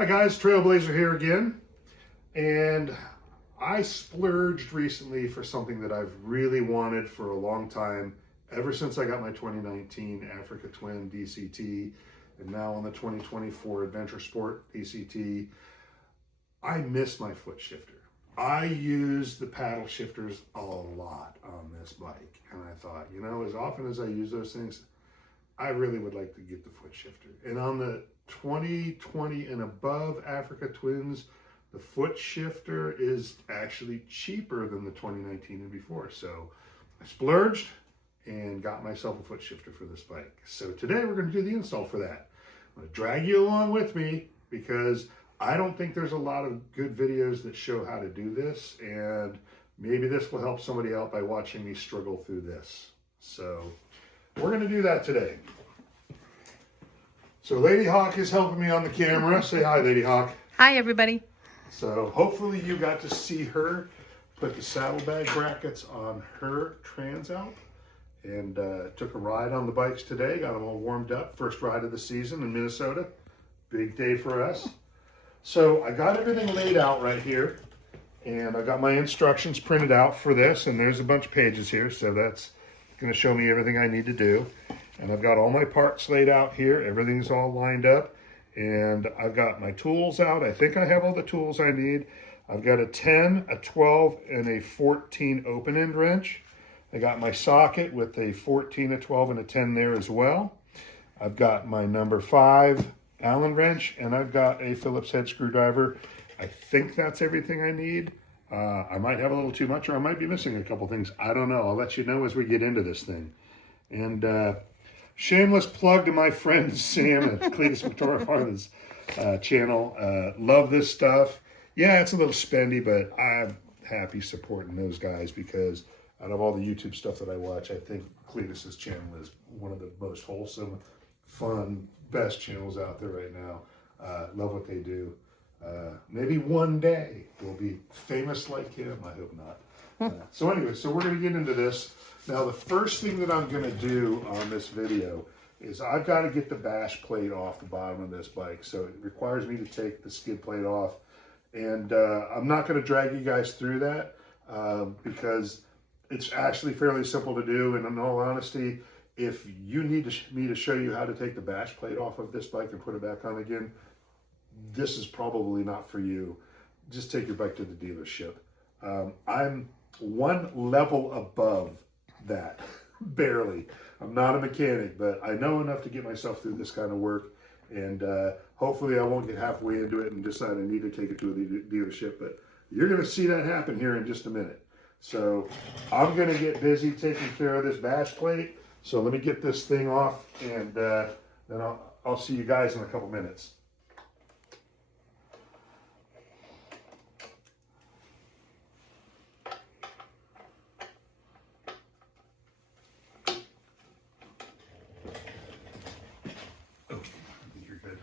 Hi guys, Trailblazer here again, and I splurged recently for something that I've really wanted for a long time, ever since I got my 2019 Africa Twin DCT, and now on the 2024 Adventure Sport DCT. I miss my foot shifter. I use the paddle shifters a lot on this bike, and I thought, you know, as often as I use those things, I really would like to get the foot shifter. And on the 2020 and above Africa Twins, the foot shifter is actually cheaper than the 2019 and before. So I splurged and got myself a foot shifter for this bike. So today we're going to do the install for that. I'm going to drag you along with me because I don't think there's a lot of good videos that show how to do this, and maybe this will help somebody out by watching me struggle through this. So we're going to do that today. So Ladyhawk is helping me on the camera. Say hi, Ladyhawk. Hi, everybody. So hopefully you got to see her put the saddlebag brackets on her Transalp, and took a ride on the bikes today. Got them all warmed up. First ride of the season in Minnesota. Big day for us. So I got everything laid out right here, and I got my instructions printed out for this, and there's a bunch of pages here, so that's going to show me everything I need to do. And I've got all my parts laid out here. Everything's all lined up, and I've got my tools out. I think I have all the tools I need. I've got a 10, a 12, and a 14 open end wrench. I got my socket with a 14, a 12, and a 10 there as well. I've got my number 5 Allen wrench, and I've got a Phillips head screwdriver. I think that's everything I need. I might have a little too much, or I might be missing a couple things. I don't know. I'll let you know as we get into this thing. And shameless plug to my friend Sam at Cletus Victoria Farm's channel. Love this stuff. Yeah, it's a little spendy, but I'm happy supporting those guys because out of all the YouTube stuff that I watch, I think Cletus's channel is one of the most wholesome, fun, best channels out there right now. Love what they do. Maybe one day we'll be famous like him. I hope not. So anyway, so we're going to get into this. Now the first thing that I'm going to do on this video is I've got to get the bash plate off the bottom of this bike. So it requires me to take the skid plate off. And I'm not going to drag you guys through that because it's actually fairly simple to do. And in all honesty, if you need me to show you how to take the bash plate off of this bike and put it back on again, this is probably not for you. Just take your bike to the dealership. I'm one level above that, barely. I'm not a mechanic, but I know enough to get myself through this kind of work. And hopefully I won't get halfway into it and decide I need to take it to a dealership. But you're going to see that happen here in just a minute. So I'm going to get busy taking care of this bash plate. So let me get this thing off, and then I'll see you guys in a couple minutes. Oh, I think you're good.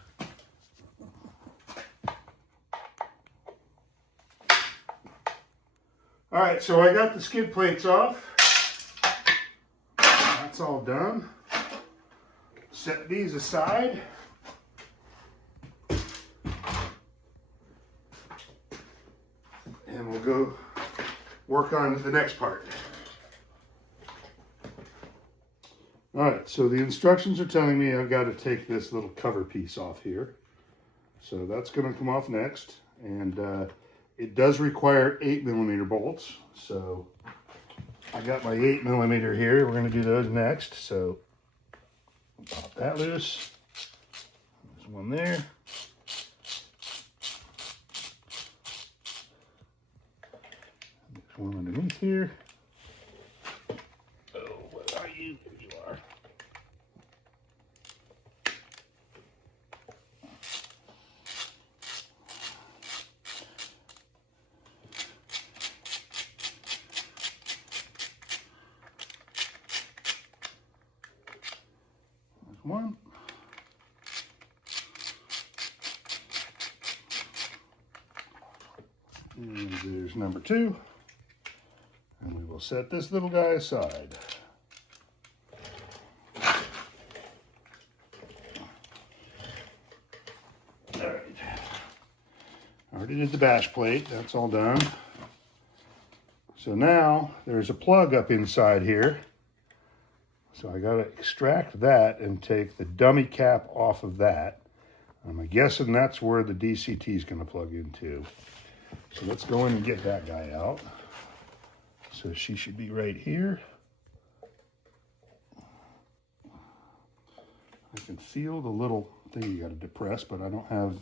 All right, so I got the skid plates off. That's all done. Set these aside. And we'll go work on the next part. All right, so the instructions are telling me I've got to take this little cover piece off here. So that's going to come off next. And it does require 8mm bolts. So I got my 8mm here. We're going to do those next. So pop that loose. There's one there. There's one underneath here. Oh, where are you? There you are. One. And there's number 2. And we will set this little guy aside. Already did the bash plate, that's all done. So now there's a plug up inside here. So I gotta extract that and take the dummy cap off of that. I'm guessing that's where the DCT is gonna plug into. So let's go in and get that guy out. So she should be right here. I can feel the little thing you gotta depress, but I don't have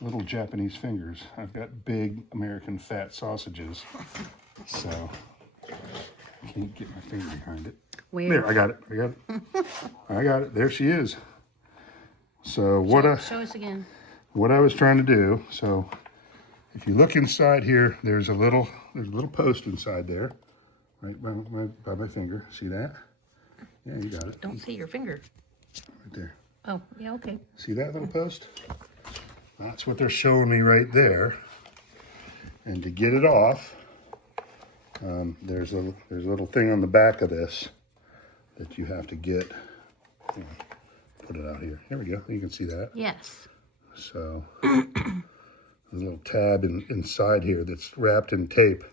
little Japanese fingers. I've got big American fat sausages. So I can't get my finger behind it. Where? There, I got it. I got it. There she is. So show us again. What I was trying to do, so if you look inside here, there's a little post inside there, right by my finger. See that? Yeah, you got it. Don't see your finger. Right there. Oh, yeah, okay. See that little post? That's what they're showing me right there. And to get it off, there's a little thing on the back of this that you have to get. Put it out here. Here we go. You can see that. Yes. So there's a little tab inside here that's wrapped in tape.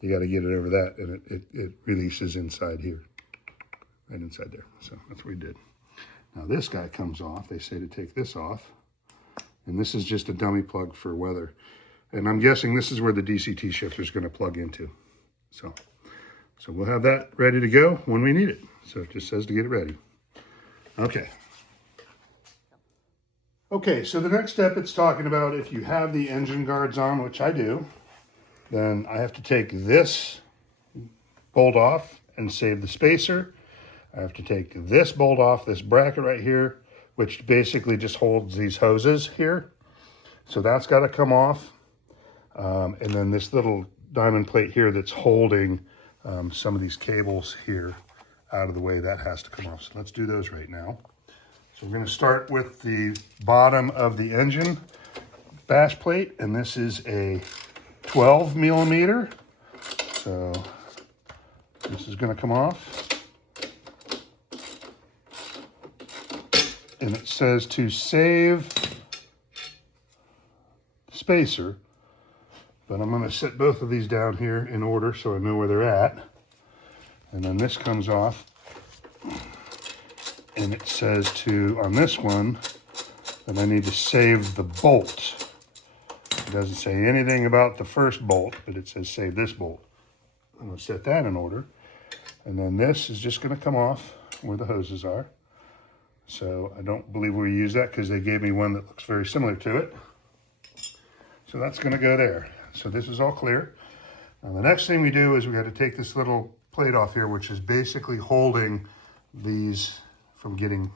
You got to get it over that, and it releases inside here, right inside there. So that's what we did. Now this guy comes off. They say to take this off, and this is just a dummy plug for weather. And I'm guessing this is where the DCT shifter is going to plug into. So we'll have that ready to go when we need it. So it just says to get it ready. Okay. Okay, so the next step it's talking about, if you have the engine guards on, which I do, then I have to take this bolt off and save the spacer. I have to take this bolt off, this bracket right here, which basically just holds these hoses here. So that's got to come off. And then this little diamond plate here that's holding some of these cables here out of the way, that has to come off. So let's do those right now. So we're going to start with the bottom of the engine bash plate, and this is a 12 millimeter. So this is going to come off. And it says to save spacer, but I'm going to set both of these down here in order so I know where they're at. And then this comes off. And it says to, on this one, that I need to save the bolt. It doesn't say anything about the first bolt, but it says save this bolt. I'm going to set that in order. And then this is just going to come off where the hoses are. So I don't believe we use that because they gave me one that looks very similar to it. So that's going to go there. So this is all clear. Now the next thing we do is we got to take this little plate off here, which is basically holding these from getting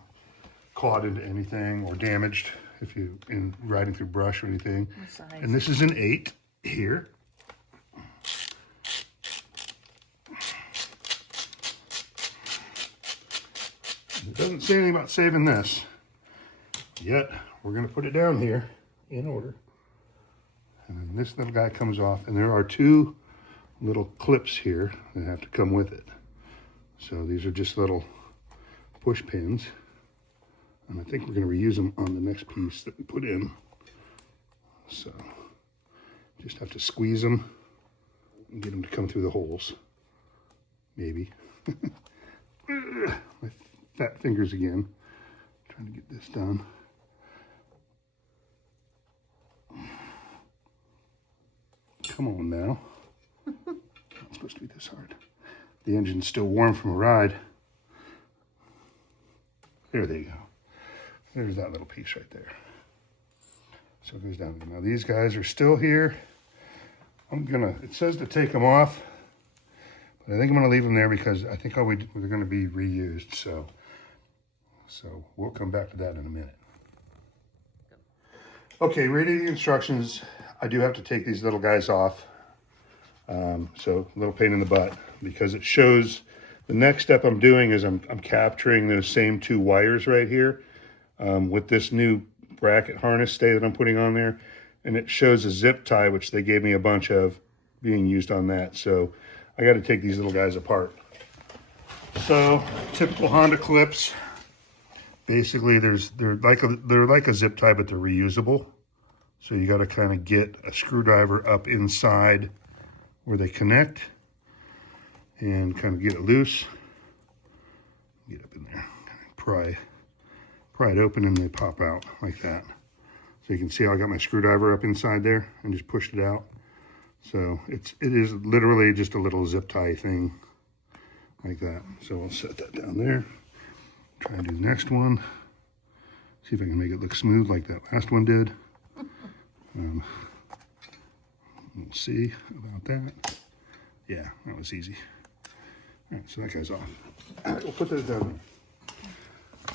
caught into anything or damaged if you in riding through brush or anything. And this is an 8 here. It doesn't say anything about saving this yet. We're going to put it down here in order. And then this little guy comes off, and there are 2 little clips here that have to come with it. So these are just little push pins, and I think we're going to reuse them on the next piece that we put in. So just have to squeeze them and get them to come through the holes, maybe. My fat fingers again, trying to get this done. Come on now. Not supposed to be this hard. The engine's still warm from a ride. There they go. There's that little piece right there. So it goes down. Now these guys are still here. It says to take them off, but I think I'm gonna leave them there because I think they're gonna be reused. So we'll come back to that in a minute. Okay, reading the instructions, I do have to take these little guys off. So a little pain in the butt because it shows. The next step I'm doing is I'm capturing those same 2 wires right here with this new bracket harness stay that I'm putting on there. And it shows a zip tie, which they gave me a bunch of being used on that. So I got to take these little guys apart. So typical Honda clips. Basically, they're like a zip tie, but they're reusable. So you got to kind of get a screwdriver up inside where they connect and kind of get it loose. Get up in there, pry it open, and they pop out like that. So you can see how I got my screwdriver up inside there and just pushed it out. So it is literally just a little zip tie thing like that. So I'll set that down there. Try and do the next one. See if I can make it look smooth like that last one did. We'll see about that. Yeah, that was easy. All right, so that guy's off. All right, we'll put those down there.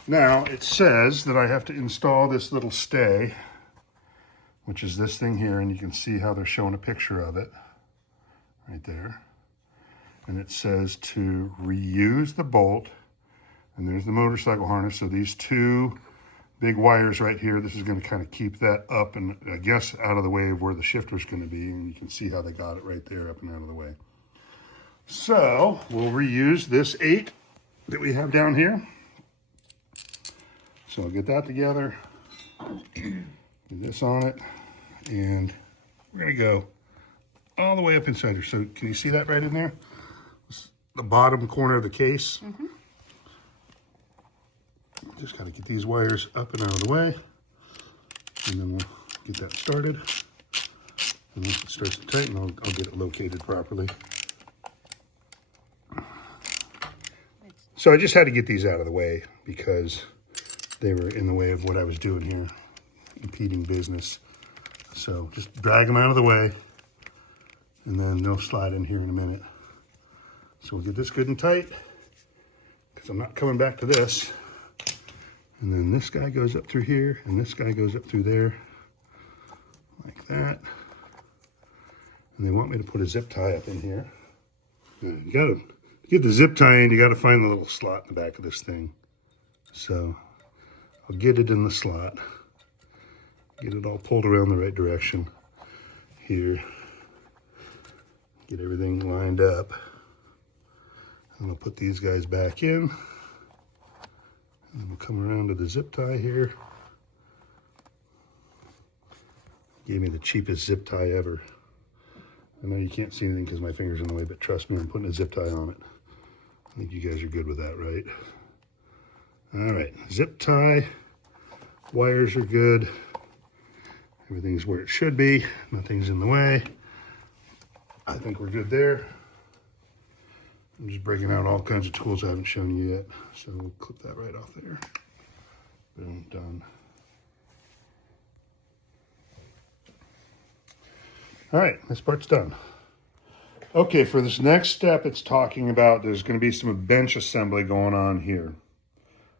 Now, it says that I have to install this little stay, which is this thing here, and you can see how they're showing a picture of it right there. And it says to reuse the bolt, and there's the motorcycle harness. So these two big wires right here, this is going to kind of keep that up and I guess out of the way of where the shifter's going to be, and you can see how they got it right there up and out of the way. So we'll reuse this 8 that we have down here. So I'll get that together, do this on it, and we're going to go all the way up inside here. So can you see that right in there? It's the bottom corner of the case. Mm-hmm. Just got to get these wires up and out of the way, and then we'll get that started. And once it starts to tighten, I'll get it located properly. So I just had to get these out of the way because they were in the way of what I was doing here, impeding business. So just drag them out of the way, and then they'll slide in here in a minute. So we'll get this good and tight, because I'm not coming back to this. And then this guy goes up through here, and this guy goes up through there, like that. And they want me to put a zip tie up in here. You gotta get the zip tie in, you gotta find the little slot in the back of this thing. So I'll get it in the slot, get it all pulled around the right direction here, get everything lined up. And I'll put these guys back in. And then we'll come around to the zip tie here. Gave me the cheapest zip tie ever. I know you can't see anything because my finger's in the way, but trust me, I'm putting a zip tie on it. I think you guys are good with that, right? All right, zip tie, wires are good. Everything's where it should be. Nothing's in the way. I think we're good there. I'm just breaking out all kinds of tools I haven't shown you yet. So we'll clip that right off there. Boom, done. All right, this part's done. Okay, for this next step, it's talking about there's going to be some bench assembly going on here.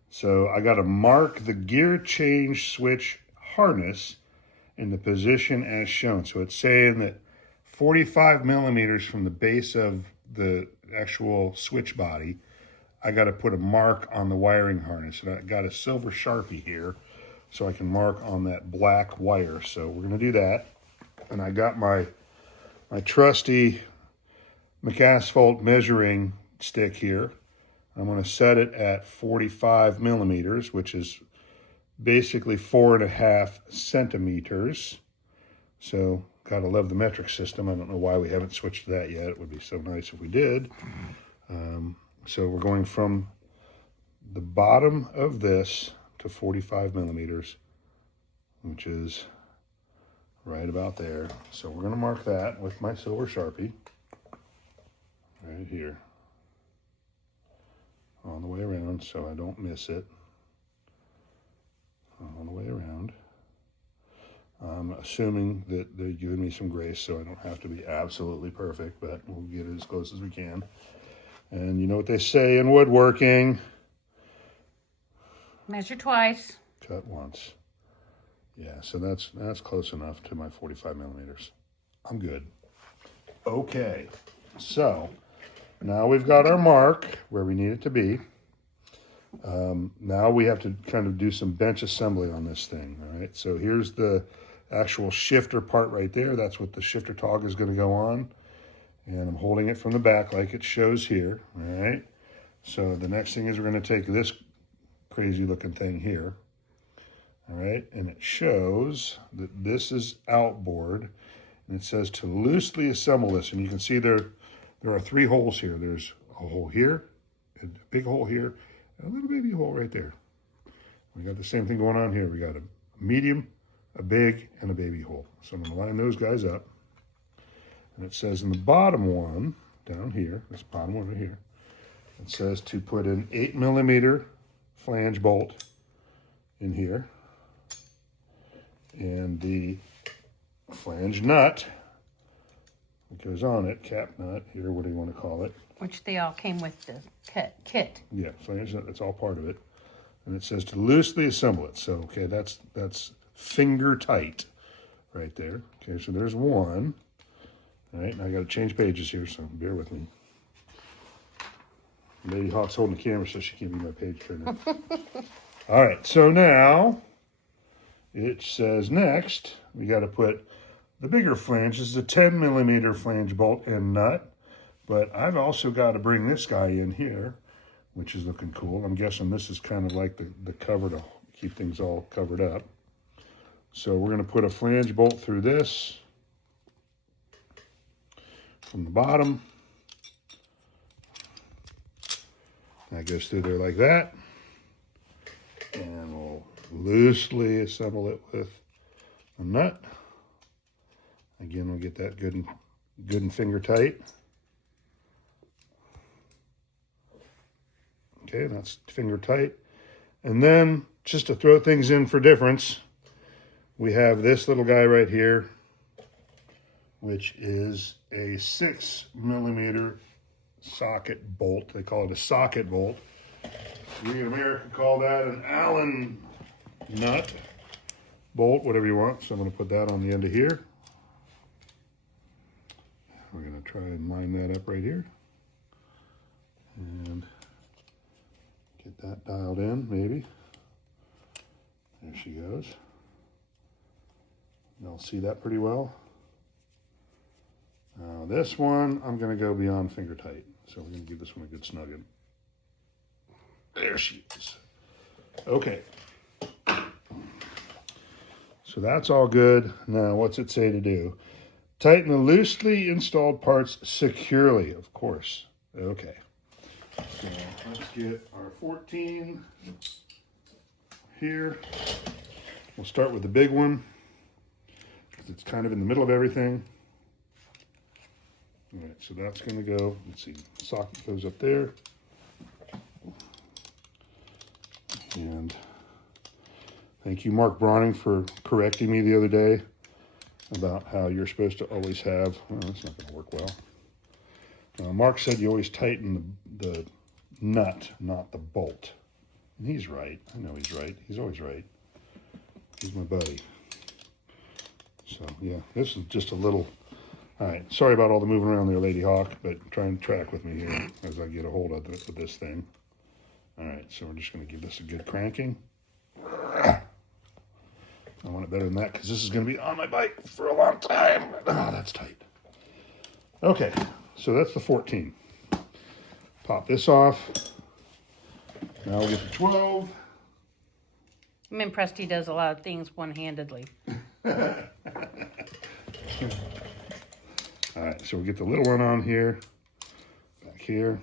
So I got to mark the gear change switch harness in the position as shown. So it's saying that 45 millimeters from the base of the actual switch body, I got to put a mark on the wiring harness. And I got a silver Sharpie here so I can mark on that black wire. So we're going to do that. And I got my trusty McAsphalt measuring stick here. I'm going to set it at 45 millimeters, which is basically 4.5 centimeters. So gotta love the metric system. I don't know why we haven't switched to that yet. It would be so nice if we did. So we're going from the bottom of this to 45 millimeters, which is right about there. So we're gonna mark that with my silver Sharpie right here on the way around so I don't miss it. On the way around. I'm assuming that they're giving me some grace so I don't have to be absolutely perfect, but we'll get it as close as we can. And you know what they say in woodworking? Measure twice. Cut once. Yeah, so that's close enough to my 45 millimeters. I'm good. Okay, so now we've got our mark where we need it to be. Now we have to kind of do some bench assembly on this thing, all right? So here's the actual shifter part right there. That's what the shifter toggle is going to go on. And I'm holding it from the back like it shows here, all right? So the next thing is we're going to take this crazy looking thing here. All right, and it shows that this is outboard, and it says to loosely assemble this. And you can see there are 3 holes here. There's a hole here, a big hole here, and a little baby hole right there. We got the same thing going on here. We got a medium, a big, and a baby hole. So I'm going to line those guys up. And it says in the bottom one, down here, this bottom one right here, it says to put an 8mm flange bolt in here. And the flange nut that goes on it, cap nut here, what do you want to call it? Which they all came with the kit. Yeah, flange nut, that's all part of it. And it says to loosely assemble it. So, okay, that's finger tight right there. Okay, so there's one. All right, now I got to change pages here, so bear with me. Ladyhawk's holding the camera, so she can't be my page turner. All right, so now it says next, we got to put the bigger flange. This is a 10mm flange bolt and nut, but I've also got to bring this guy in here, which is looking cool. I'm guessing this is kind of like the cover to keep things all covered up. So we're going to put a flange bolt through this from the bottom. That goes through there like that. And we'll loosely assemble it with a nut. Again, we'll get that good and finger tight. Okay, that's finger tight. And then, just to throw things in for difference, we have this little guy right here, which is a 6mm socket bolt. They call it a socket bolt. We in America call that an Allen nut bolt, whatever you want. So I'm going to put that on the end of here. We're going to try and line that up right here. And get that dialed in, maybe. There she goes. Y'all see that pretty well. Now this one, I'm going to go beyond finger tight. So we're going to give this one a good snugging. There she is. Okay. So that's all good. Now what's it say to do? Tighten the loosely installed parts securely, of course. Okay. So let's get our 14 here. We'll start with the big one because it's kind of in the middle of everything. All right, so that's going to go, let's see, socket goes up there. And thank you, Mark Brawning, for correcting me the other day about how you're supposed to always have, oh, that's not going to work well. Mark said you always tighten the nut, not the bolt. And he's right. I know he's right. He's always right. He's my buddy. So, yeah, this is just a little... All right, sorry about all the moving around there, Ladyhawk, but try and track with me here as I get a hold of this thing. All right, so we're just going to give this a good cranking. I want it better than that because this is going to be on my bike for a long time. Ah, that's tight. Okay, so that's the 14. Pop this off. Now we'll get the 12. I'm impressed he does a lot of things one-handedly. All right, so we'll get the little one on here, back here,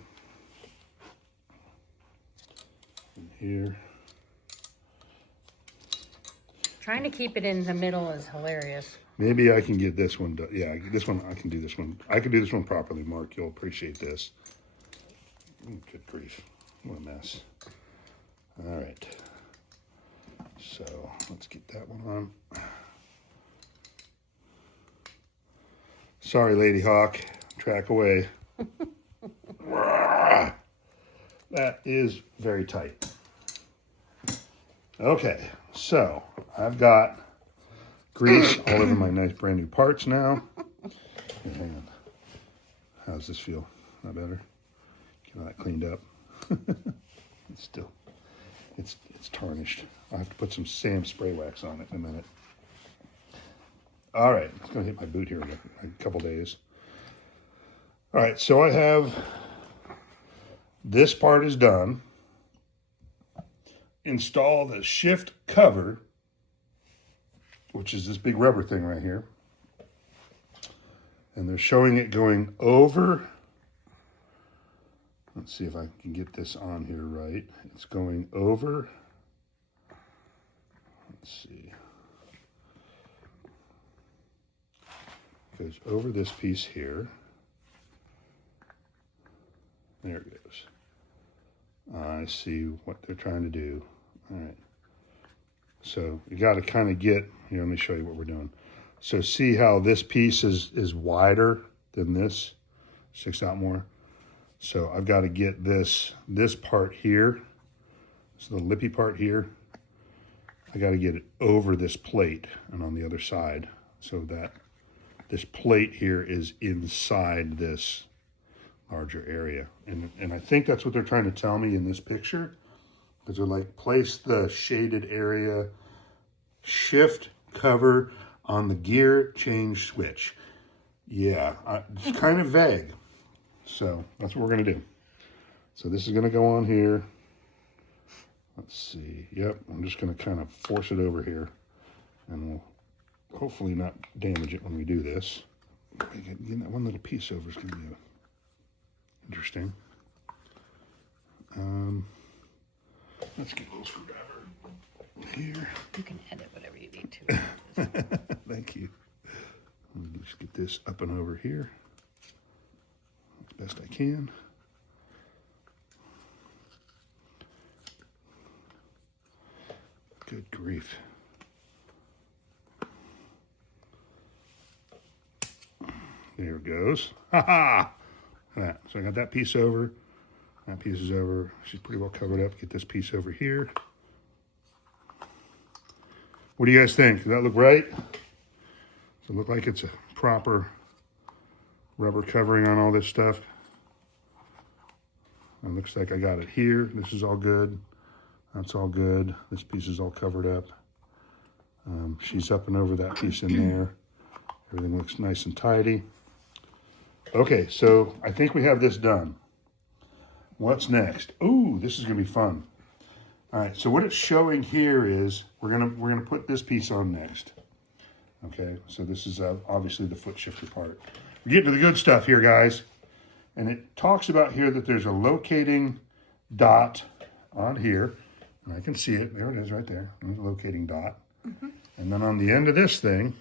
and here. Trying to keep it in the middle is hilarious. Maybe I can get this one done. Yeah, this one, I can do this one. I can do this one properly, Mark. You'll appreciate this. Good grief. What a mess. All right. So let's get that one on. Sorry, Ladyhawk. Track away. That is very tight. Okay, so I've got grease all over my nice brand new parts now. Here, hang on. How does this feel? Not better? Get that cleaned up. It's still, it's tarnished. I'll have to put some Sam spray wax on it in a minute. All right, it's going to hit my boot here in a couple days. All right, so I have, this part is done. Install the shift cover which is this big rubber thing right here. And they're showing it going over. Let's see if I can get this on here right. It's going over. Let's see. It goes over this piece here. There it goes. I see what they're trying to do. All right. So you got to kind of get, here, let me show you what we're doing. So see how this piece is wider than this, sticks out more. So I've got to get this part here, so the lippy part here, I got to get it over this plate and on the other side so that this plate here is inside this larger area. And I think that's what they're trying to tell me in this picture, because they're like, place the shaded area, shift cover on the gear change switch. Yeah, it's kind of vague. So that's what we're going to do. So this is going to go on here. Let's see. Yep, I'm just going to kind of force it over here, and we'll hopefully not damage it when we do this. Getting that one little piece over is going to be interesting. Let's get a little screwdriver here. You can edit whatever you need to. Thank you. Let me just get this up and over here as best I can. Good grief. There it goes. Ha ha! That. So I got that piece over. That piece is over. She's pretty well covered up. Get this piece over here. What do you guys think? Does that look right? Does it look like it's a proper rubber covering on all this stuff? It looks like I got it here. This is all good. That's all good. This piece is all covered up. She's up and over that piece in there. Everything looks nice and tidy. Okay, so I think we have this done. What's next? Ooh, this is gonna be fun. All right, so what it's showing here is we're gonna put this piece on next. Okay, so this is obviously the foot shifter part. We're getting to the good stuff here, guys. And it talks about here that there's a locating dot on here. And I can see it. There it is right there. There's a locating dot. Mm-hmm. And then on the end of this thing,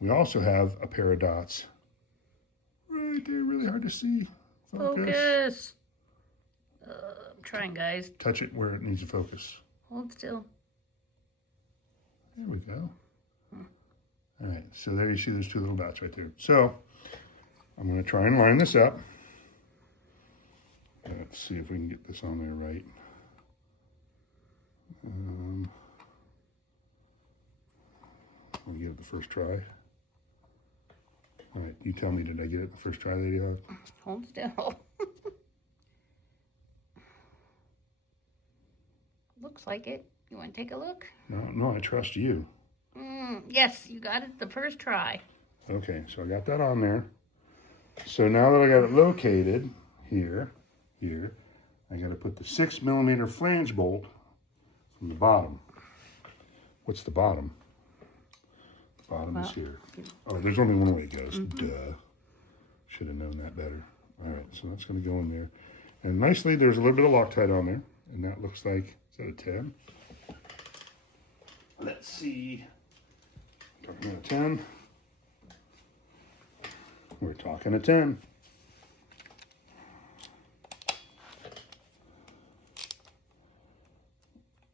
we also have a pair of dots. Right there, really hard to see. Focus. I'm trying, guys. Touch it where it needs to focus. Hold still. There we go. All right, so there you see those two little dots right there. So I'm going to try and line this up. Let's see if we can get this on there right. We'll get it the first try. All right, you tell me, did I get it the first try, Ladyhawk? Hold still. Looks like it. You want to take a look? No, I trust you. Yes, you got it the first try. Okay, so I got that on there. So now that I got it located here, I got to put the 6mm flange bolt from the bottom. What's the bottom? The bottom is here. Oh, there's only one way it goes. Duh. Should have known that better. All right, so that's going to go in there. And nicely, there's a little bit of Loctite on there. And that looks like, is that a 10? Let's see. Talking about a 10. We're talking a 10.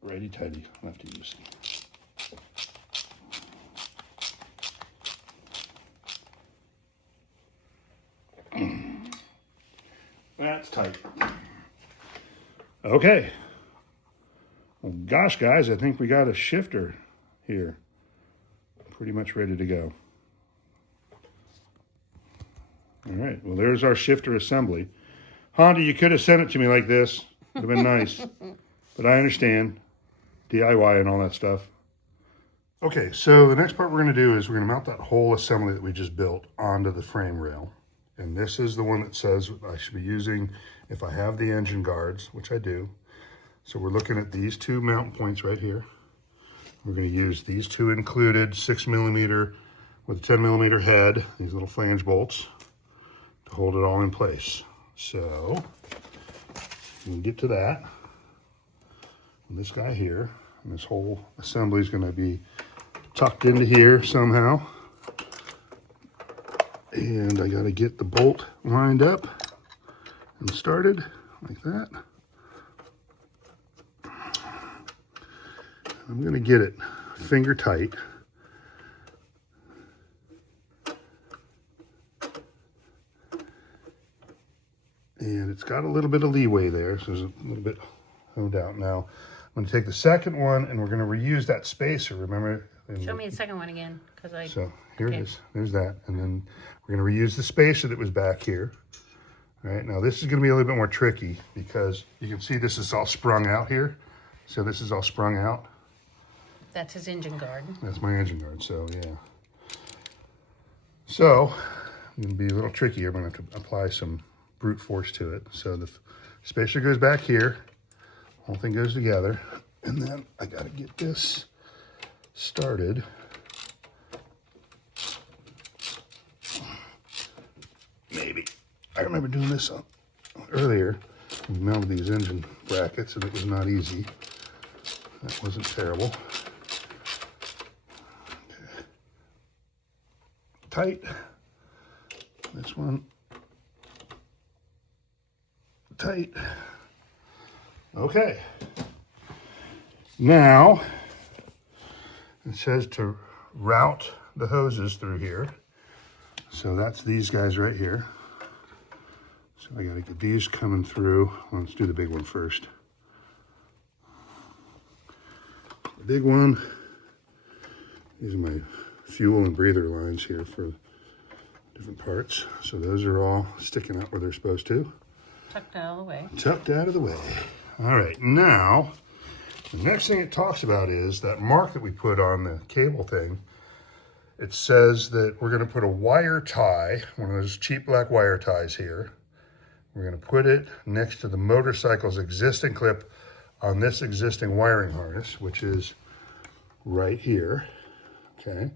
Righty tighty, lefty loosey. That's tight. Okay. Well, gosh, guys, I think we got a shifter here. Pretty much ready to go. All right, well, there's our shifter assembly. Honda, you could have sent it to me like this. Would have been nice. But I understand. DIY and all that stuff. Okay, so the next part we're going to do is we're going to mount that whole assembly that we just built onto the frame rail. And this is the one that says I should be using if I have the engine guards, which I do. So we're looking at these two mount points right here. We're going to use these two included 6mm with a 10mm head, these little flange bolts, to hold it all in place. So we can get to that. And this guy here, and this whole assembly is going to be tucked into here somehow. And I got to get the bolt lined up and started like that. I'm going to get it finger tight. And it's got a little bit of leeway there, so there's a little bit honed out. Now, I'm going to take the second one, and we're going to reuse that spacer, remember? Show me the second one again, because I... So, here it is. There's that. And then we're going to reuse the spacer that was back here. All right, now this is going to be a little bit more tricky, because you can see this is all sprung out here. So this is all sprung out. That's his engine guard. That's my engine guard, so yeah. So, it's going to be a little tricky. I'm going to have to apply some brute force to it. So the spacer goes back here. Whole thing goes together. And then I got to get this started. Maybe. I remember doing this earlier. We mounted these engine brackets and it was not easy. That wasn't terrible. Okay. Tight. This one. Tight. Okay. Now, it says to route the hoses through here. So that's these guys right here. So I gotta get these coming through. Well, let's do the big one first. The big one, these are my fuel and breather lines here for different parts. So those are all sticking out where they're supposed to. Tucked out of the way. Tucked out of the way. All right, now, the next thing it talks about is that mark that we put on the cable thing. It says that we're going to put a wire tie, one of those cheap black wire ties here. We're going to put it next to the motorcycle's existing clip on this existing wiring harness, which is right here, okay?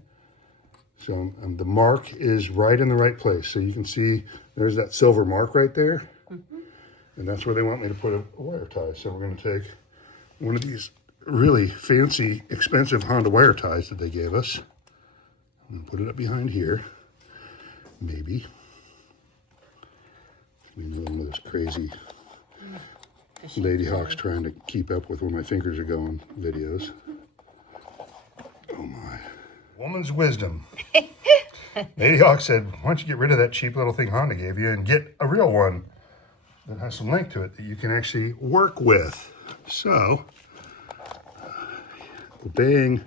So the mark is right in the right place. So you can see there's that silver mark right there. Mm-hmm. And that's where they want me to put a wire tie. So we're going to take one of these really fancy, expensive Honda wire ties that they gave us and put it up behind here, maybe. Another one of those crazy Ladyhawks trying to keep up with where my fingers are going videos. Oh my. Woman's wisdom. Ladyhawk said, why don't you get rid of that cheap little thing Honda gave you and get a real one that has some length to it that you can actually work with. So, obeying.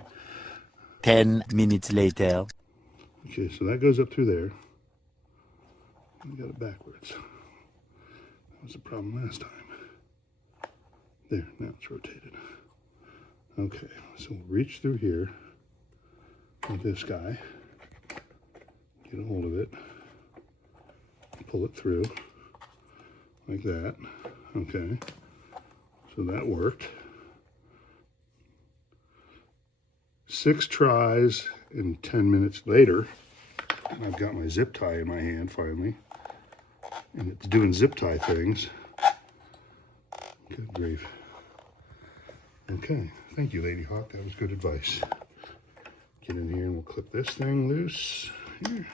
10 minutes later. Okay, so that goes up through there. I got it backwards. That was the problem last time. There, now it's rotated. Okay, so we'll reach through here with this guy. Get a hold of it. Pull it through. Like that. Okay. So that worked. 6 tries and 10 minutes later, I've got my zip tie in my hand finally. And it's doing zip tie things. Good grief. Okay, thank you, Ladyhawk. That was good advice. Get in here and we'll clip this thing loose. Here.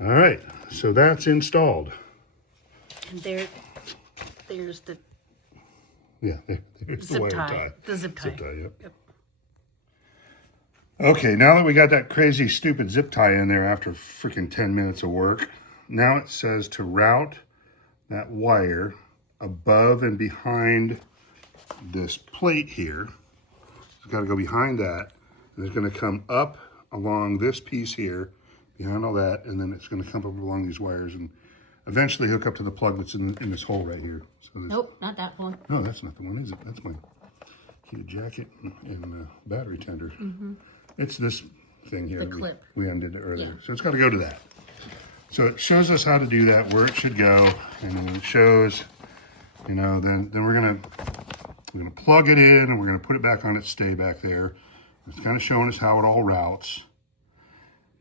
All right, so that's installed. And there's the Yeah, there's the wire tie. The zip tie. Zip tie, yep. Okay, now that we got that crazy, stupid zip tie in there after freaking 10 minutes of work, now it says to route that wire above and behind this plate here. It's got to go behind that, and it's going to come up along this piece here, behind all that, and then it's going to come up along these wires and eventually hook up to the plug that's in this hole right here. So nope, not that one. No, that's not the one, is it? That's my heated jacket and battery tender. Mm-hmm. It's this thing here. The clip. We undid it earlier. Yeah. So it's got to go to that. So it shows us how to do that, where it should go, and then it shows, then we're gonna plug it in, and we're gonna put it back on its stay back there. It's kind of showing us how it all routes.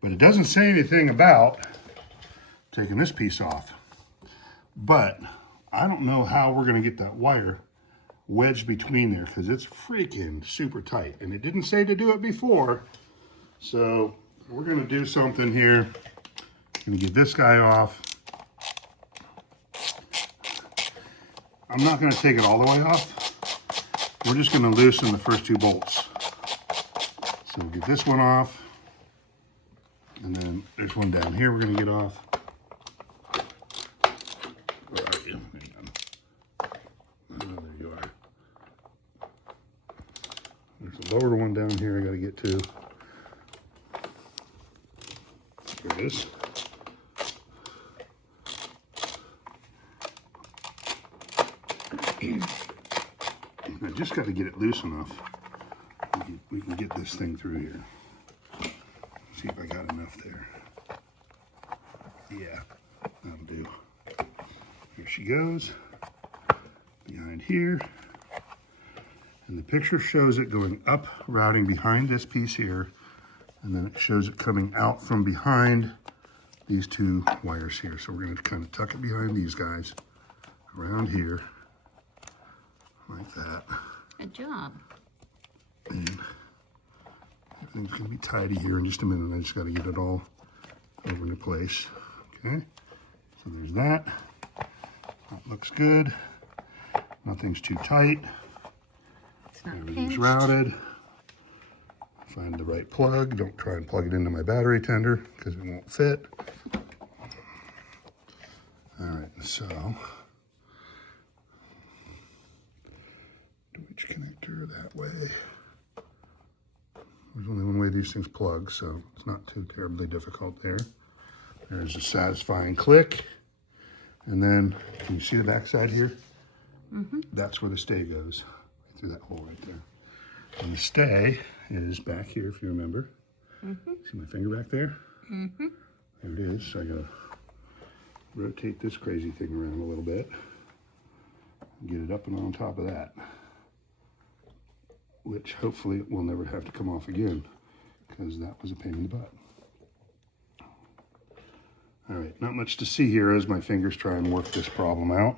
But it doesn't say anything about taking this piece off. But I don't know how we're going to get that wire wedged between there because it's freaking super tight. And it didn't say to do it before. So we're going to do something here. Going to get this guy off. I'm not going to take it all the way off. We're just going to loosen the first 2 bolts. So we'll get this one off. And then there's one down here we're going to get off. Where are you? Hang on. Oh, there you are. There's a lower one down here I got to get to. There it is. I just got to get it loose enough. We can get this thing through here. See if I got enough there. Yeah, that'll do. Here she goes, behind here. And the picture shows it going up, routing behind this piece here. And then it shows it coming out from behind these 2 wires here. So we're going to kind of tuck it behind these guys, around here, like that. Good job. And everything's going to be tidy here in just a minute. I just got to get it all over into place. Okay, so there's that. That looks good. Nothing's too tight. It's not Everything's pinched. routed. Find the right plug. Don't try and plug it into my battery tender because it won't fit. All right, so Deutsch connector that way. There's only one way these things plug, so it's not too terribly difficult there. There's a satisfying click. And then, can you see the back side here? Mm-hmm. That's where the stay goes, right through that hole right there. And the stay is back here, if you remember. Mm-hmm. See my finger back there? Mm-hmm. There it is. So I gotta rotate this crazy thing around a little bit. Get it up and on top of that. Which hopefully will never have to come off again, because that was a pain in the butt. All right, not much to see here as my fingers try and work this problem out.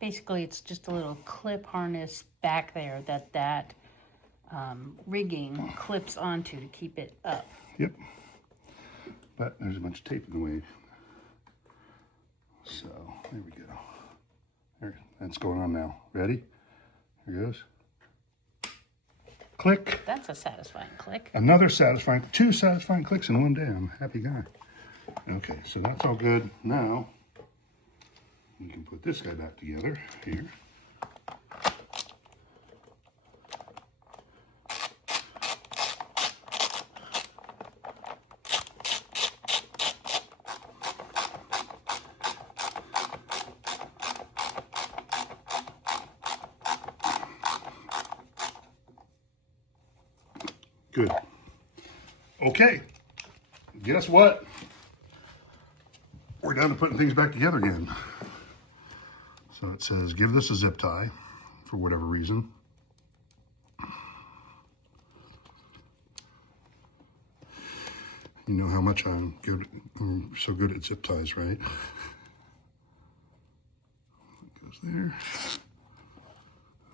Basically, it's just a little clip harness back there that rigging clips onto to keep it up. Yep. But there's a bunch of tape in the way. So, there we go. There, that's going on now. Ready? Here goes. Click. That's a satisfying click. Another satisfying, 2 satisfying clicks in one day. I'm a happy guy. Okay, so that's all good. Now, you can put this guy back together here. Good. Okay. Guess what? We're down to putting things back together again. So it says, give this a zip tie for whatever reason. You know how much I'm so good at zip ties, right? That goes there.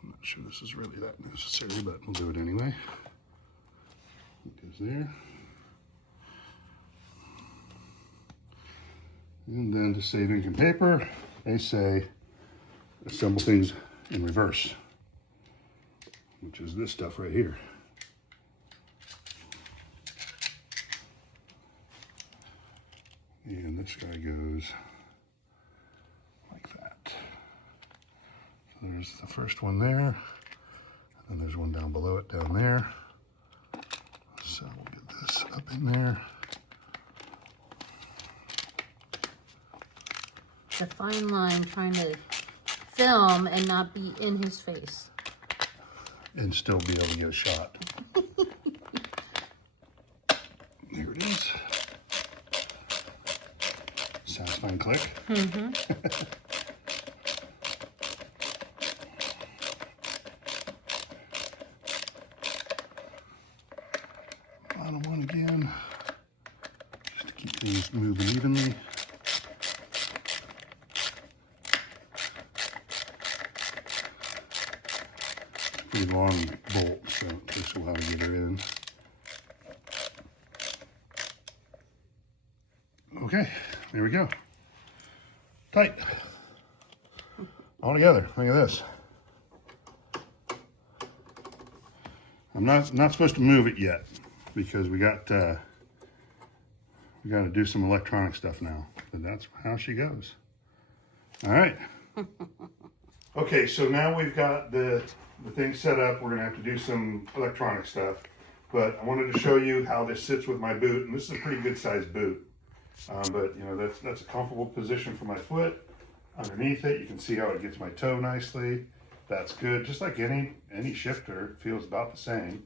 I'm not sure this is really that necessary, but we'll do it anyway. It goes there. And then to save ink and paper, they say assemble things in reverse, which is this stuff right here. And this guy goes like that. So there's the first one there, and then there's one down below it down there. So we'll get this up in there. The fine line trying to film and not be in his face. And still be able to get a shot. There it is. Satisfying click. Mm-hmm. Everything's moving evenly. Pretty long bolt, so it takes a while to get her in. Okay, there we go. Tight. All together. Look at this. I'm not supposed to move it yet because we got to do some electronic stuff now. But that's how she goes. All right. Okay, so now we've got the thing set up. We're gonna have to do some electronic stuff. But I wanted to show you how this sits with my boot, and this is a pretty good sized boot. But you know, that's a comfortable position for my foot. Underneath it, you can see how it gets my toe nicely. That's good. Just like any shifter, it feels about the same.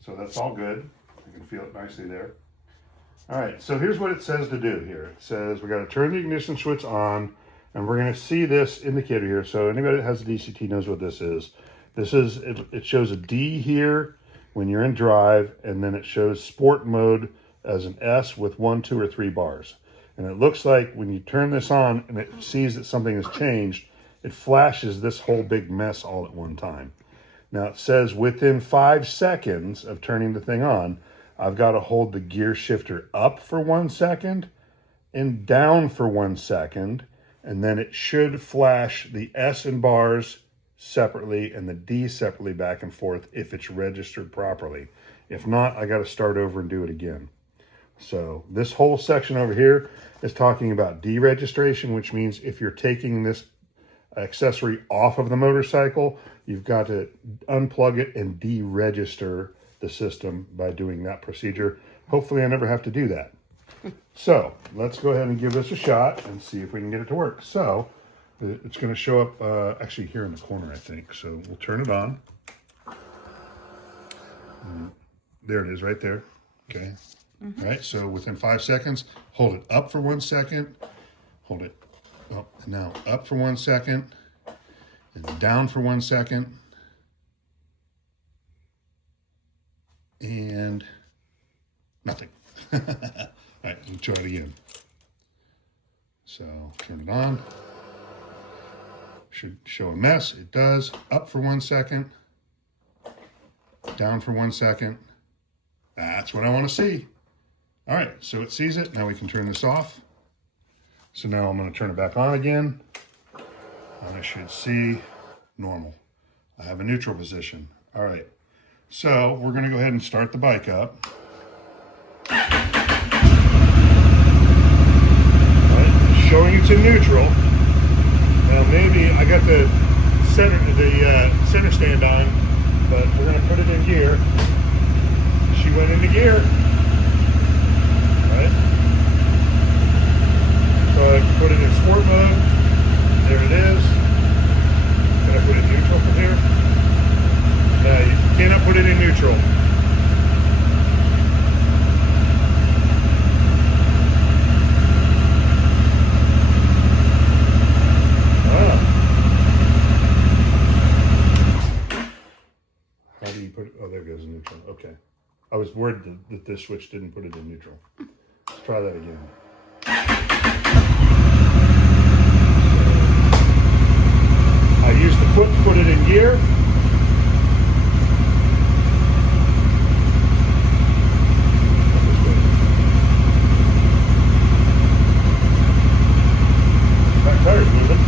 So that's all good. You can feel it nicely there. All right, so here's what it says to do here. It says we got to turn the ignition switch on, and we're going to see this indicator here. So anybody that has a DCT knows what this is. This is, it shows a D here when you're in drive, and then it shows sport mode as an S with 1, 2, or 3 bars. And it looks like when you turn this on and it sees that something has changed, it flashes this whole big mess all at one time. Now it says within 5 seconds of turning the thing on, I've got to hold the gear shifter up for 1 second and down for 1 second. And then it should flash the S and bars separately and the D separately back and forth if it's registered properly. If not, I got to start over and do it again. So this whole section over here is talking about deregistration, which means if you're taking this accessory off of the motorcycle, you've got to unplug it and deregister the system by doing that procedure. Hopefully I never have to do that. So let's go ahead and give this a shot and see if we can get it to work. So it's going to show up actually here in the corner, I think. So we'll turn it on. And there it is right there. Okay. Mm-hmm. All right, so within 5 seconds, hold it up for 1 second, hold it up, and now up for 1 second, and down for 1 second, and nothing. All right, we'll try it again. So turn it on. Should show a mess. It does. Up for 1 second, down for 1 second. That's what I want to see. All right, so it sees it. Now we can turn this off. So now I'm going to turn it back on again. And I should see normal. I have a neutral position. All right, so we're going to go ahead and start the bike up. All right, showing it's in neutral. Now maybe I got the center stand on, but we're going to put it in gear. She went into gear. Right? So I put it in sport mode. There it is. Can I put it in neutral from here? No, you cannot put it in neutral. How do you put it? Oh, there goes neutral. Okay. I was worried that this switch didn't put it in neutral. Let's try that again. I used the foot to put it in gear. Back tire's moving.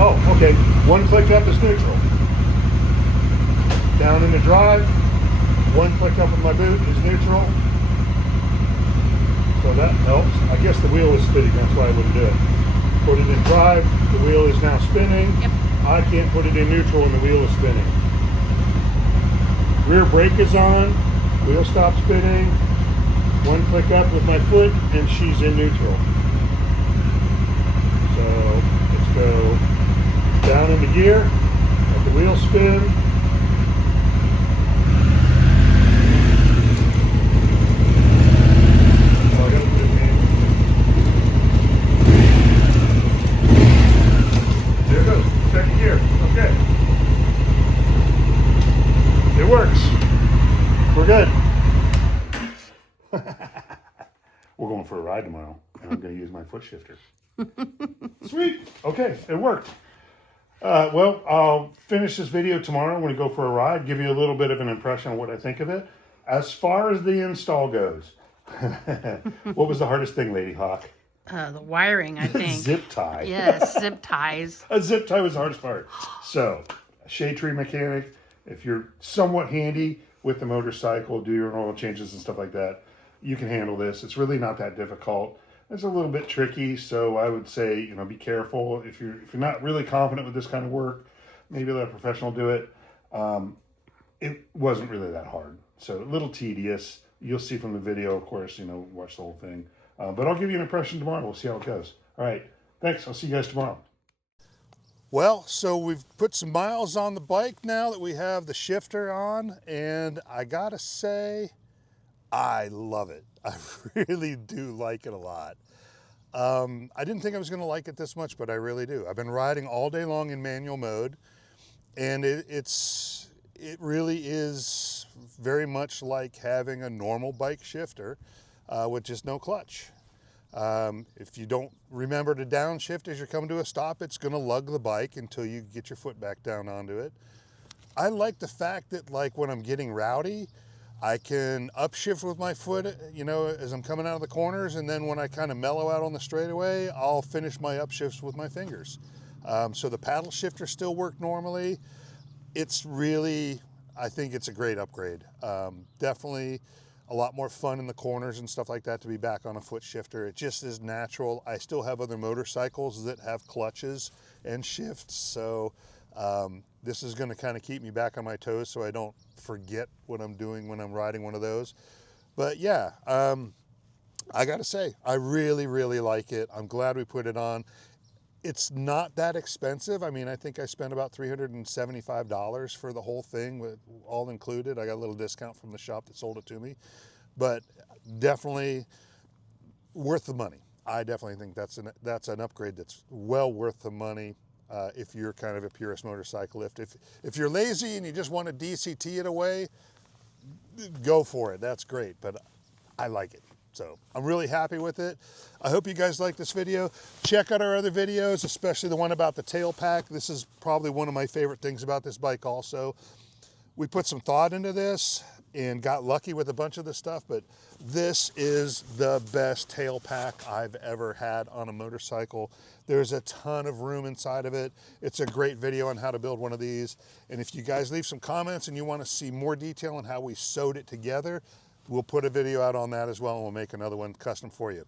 Oh, okay. 1 click up is neutral. Down in the drive, 1 click up with my boot is neutral. So that helps. I guess the wheel is spinning, that's why I wouldn't do it. Put it in drive, the wheel is now spinning. Yep. I can't put it in neutral and the wheel is spinning. Rear brake is on, wheel stops spinning. 1 click up with my foot and she's in neutral. So let's go down into gear, let the wheel spin. There it goes, second gear, okay. It works, we're good. We're going for a ride tomorrow, and I'm going to use my foot shifter. Sweet. Okay, it worked. Well, I'll finish this video tomorrow when we go for a ride, give you a little bit of an impression of what I think of it. As far as the install goes, what was the hardest thing, Ladyhawk? The wiring, I think. Zip tie. Yes, zip ties. A zip tie was the hardest part. So, a shade tree mechanic, if you're somewhat handy with the motorcycle, do your oil changes and stuff like that, you can handle this. It's really not that difficult. It's a little bit tricky, so I would say, you know, be careful. If you're not really confident with this kind of work, maybe let a professional do it. It wasn't really that hard, so a little tedious. You'll see from the video, of course, you know, watch the whole thing. But I'll give you an impression tomorrow. We'll see how it goes. All right, thanks. I'll see you guys tomorrow. Well, so we've put some miles on the bike now that we have the shifter on, and I gotta say, I love it. I really do like it a lot. I didn't think I was going to like it this much, but I really do. I've been riding all day long in manual mode, and it really is very much like having a normal bike shifter with just no clutch. If you don't remember to downshift as you're coming to a stop, it's going to lug the bike until you get your foot back down onto it. I like the fact that, like, when I'm getting rowdy, I can upshift with my foot, you know, as I'm coming out of the corners, and then when I kind of mellow out on the straightaway, I'll finish my upshifts with my fingers. So the paddle shifter still worked normally. It's really, I think it's a great upgrade. Definitely a lot more fun in the corners and stuff like that to be back on a foot shifter. It just is natural. I still have other motorcycles that have clutches and shifts, so this is going to kind of keep me back on my toes so I don't forget what I'm doing when I'm riding one of those. But yeah, I gotta say, I really, really like it. I'm glad we put it on. It's not that expensive. I mean, I think I spent about $375 for the whole thing, with all included. I got a little discount from the shop that sold it to me, but definitely worth the money. I definitely think that's an upgrade that's well worth the money. If you're kind of a purist motorcyclist. If you're lazy and you just want to DCT it away, go for it. That's great, but I like it. So I'm really happy with it. I hope you guys like this video. Check out our other videos, especially the one about the tail pack. This is probably one of my favorite things about this bike also. We put some thought into this and got lucky with a bunch of this stuff, but this is the best tail pack I've ever had on a motorcycle. There's a ton of room inside of it. It's a great video on how to build one of these. And if you guys leave some comments and you want to see more detail on how we sewed it together, we'll put a video out on that as well, and we'll make another one custom for you.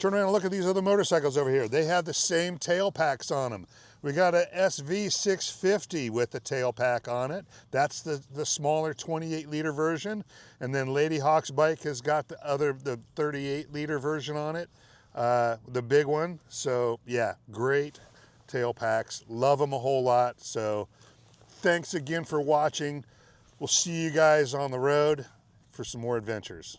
Turn around and look at these other motorcycles over here. They have the same tail packs on them. We got a SV650 with the tail pack on it. That's the smaller 28-liter version. And then Ladyhawk's bike has got the 38-liter version on it, the big one. So yeah, great tail packs. Love them a whole lot. So thanks again for watching. We'll see you guys on the road for some more adventures.